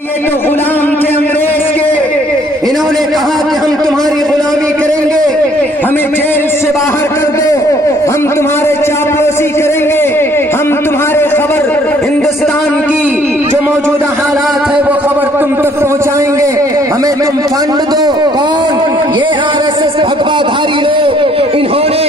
ये तो गुलाम थे अंग्रेज के। इन्होंने कहा कि हम तुम्हारी गुलामी करेंगे, हमें जेल से बाहर कर दो, हम तुम्हारे चापलूसी करेंगे, हम तुम्हारे खबर हिंदुस्तान की जो मौजूदा हालात है वो खबर तुम तक पहुंचाएंगे, हमें तुम फंड दो। कौन? ये आरएसएस भगवाधारी लोग। इन्होंने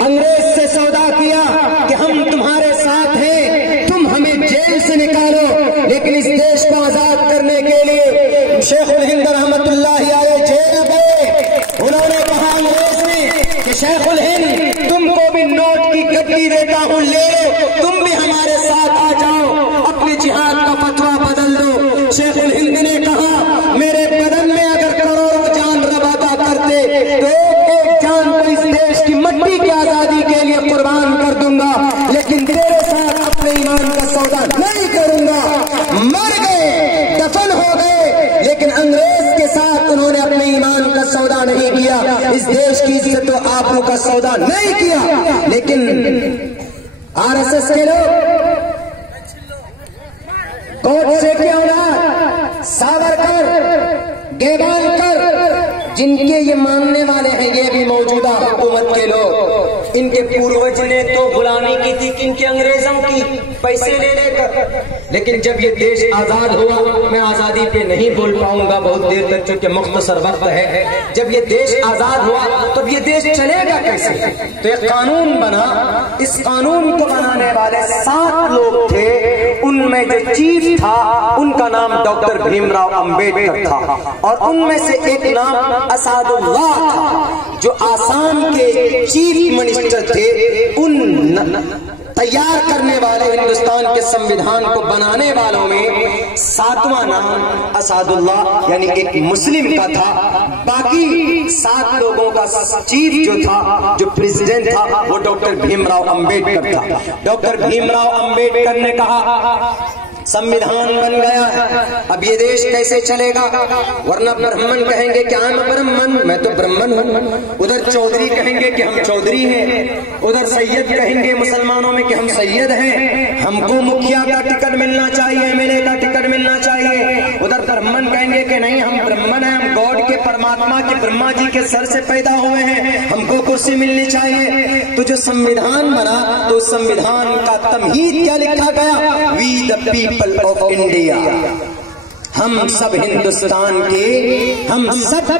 अंग्रेज से सौदा किया कि हम तुम्हारे साथ हैं, तुम हमें जेल से निकालो। लेकिन इस देश को आजाद करने के लिए शेखुल हिंद रहमतुल्लाहि अलैह जेल गए। उन्होंने कहा अंग्रेज ने कि शेखुल हिंद तुमको भी नोट की गद्दी देता हूं, ले लो, तुम भी हमारे साथ आ जाओ, अपने जिहाद का फतवा बदल दो। शेखुल हिंद ने कहा मेरे बदन में अगर करोड़ों जान रवादा करते तो एक जान को इस देश की मट्टी की आजादी के लिए कुर्बान कर दूंगा, लेकिन तेरे साथ अपने ईमान का सौदा नहीं करूंगा। मर गए, दफन हो गए, लेकिन अंग्रेज के साथ उन्होंने अपने ईमान का सौदा नहीं किया, इस देश की इज्जत और आबरू का सौदा नहीं किया। लेकिन आरएसएस के लोग गोडसे के औलाद, सावरकर, गेवालकर, जिनके ये मानने वाले हैं, ये भी मौजूदा हुकूमत के लोग, इनके पूर्वज ने तो गुलामी की थी किनके? अंग्रेजों की, पैसे ले लेकर। लेकिन जब ये देश आजाद हुआ, मैं आजादी पे नहीं बोल पाऊंगा बहुत देर तक क्योंकि मुख्तसर वक्त है। जब ये देश आजाद हुआ तो ये देश चलेगा कैसे? तो एक कानून बना। इस कानून को बनाने वाले 7 लोग थे, उनमें जो चीफ था उनका नाम डॉक्टर भीमराव अंबेडकर था, और उनमें से एक नाम असादुल्लाह था, जो आसाम के चीफ मिनिस्टर थे। उन तैयार करने वाले, हिंदुस्तान के संविधान को बनाने वालों में 7वां नाम असादुल्लाह यानी एक मुस्लिम का था। बाकी 7 लोगों का चीफ जो था, जो प्रेसिडेंट था, वो डॉक्टर भीमराव अंबेडकर था। डॉक्टर भीमराव अंबेडकर ने कहा संविधान बन गया है, अब ये देश कैसे चलेगा? वरना ब्राह्मण कहेंगे कि हम ब्राह्मण, मैं तो ब्राह्मण हूँ, उधर चौधरी कहेंगे कि हम चौधरी हैं, उधर सैयद कहेंगे मुसलमानों में कि हम सैयद हैं, हमको मुखिया का टिकट मिलना चाहिए, एमएलए का टिकट मिलना चाहिए। उधर ब्राह्मण कहेंगे कि नहीं, हम ब्राह्मण हैं, हम गॉड के, परमात्मा के, ब्रह्मा जी के सर से पैदा हुए हैं, हमको कुर्सी मिलनी चाहिए। तो जो संविधान बना, तो संविधान का तमहीद क्या लिखा गया? We the people of India, हम सब हिंदुस्तान के, हम सब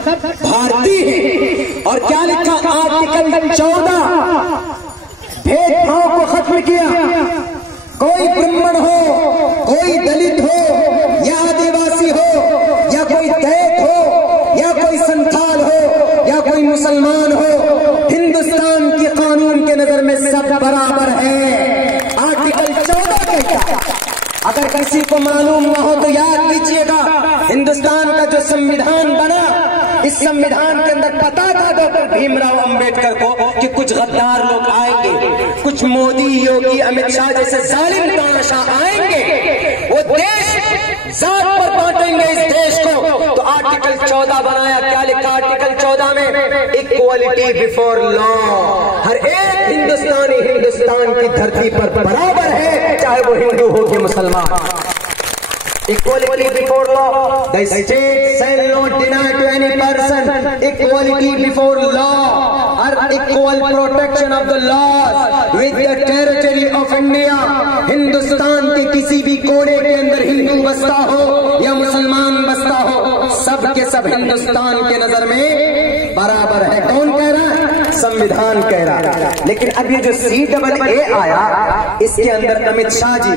भारतीय हैं। और क्या लिखा? आर्टिकल 14 भेदभाव को खत्म किया। कोई ब्राह्मण हो, कोई दलित हो, या आदिवासी हो, या कोई दैत हो, या कोई संथाल हो, या कोई मुसलमान हो, हिंदुस्तान के कानून के नजर में सब बराबर है। आर्टिकल 14 कहता। अगर किसी को मालूम न हो तो याद कीजिएगा, हिंदुस्तान का जो संविधान बना, इस संविधान के अंदर पता था डॉक्टर भीमराव अंबेडकर को कि कुछ गद्दार लोग आएंगे, कुछ मोदी, योगी, अमित शाह जैसे जालिम तानाशाह आएंगे, वो देश जात पर बांटेंगे इस देश को। तो आर्टिकल 14 बनाया। क्या लिखा आर्टिकल 14 में? इक्वालिटी बिफोर लॉ, हर एक हिंदुस्तानी हिंदुस्तान की धरती पर बराबर है, चाहे वो हिंदू हो कि मुसलमान। Equality before law, the state shall not deny to any person equality before law or equal protection of the laws with the territory of India. Hindustan के किसी भी कोने के अंदर हिंदू बसता हो या मुसलमान बसता हो, सब के सब हिंदुस्तान के नजर में बराबर है। कौन कह रहा है? संविधान कह रहा है। लेकिन अब ये जो CAA आया, इसके अंदर अमित शाह जी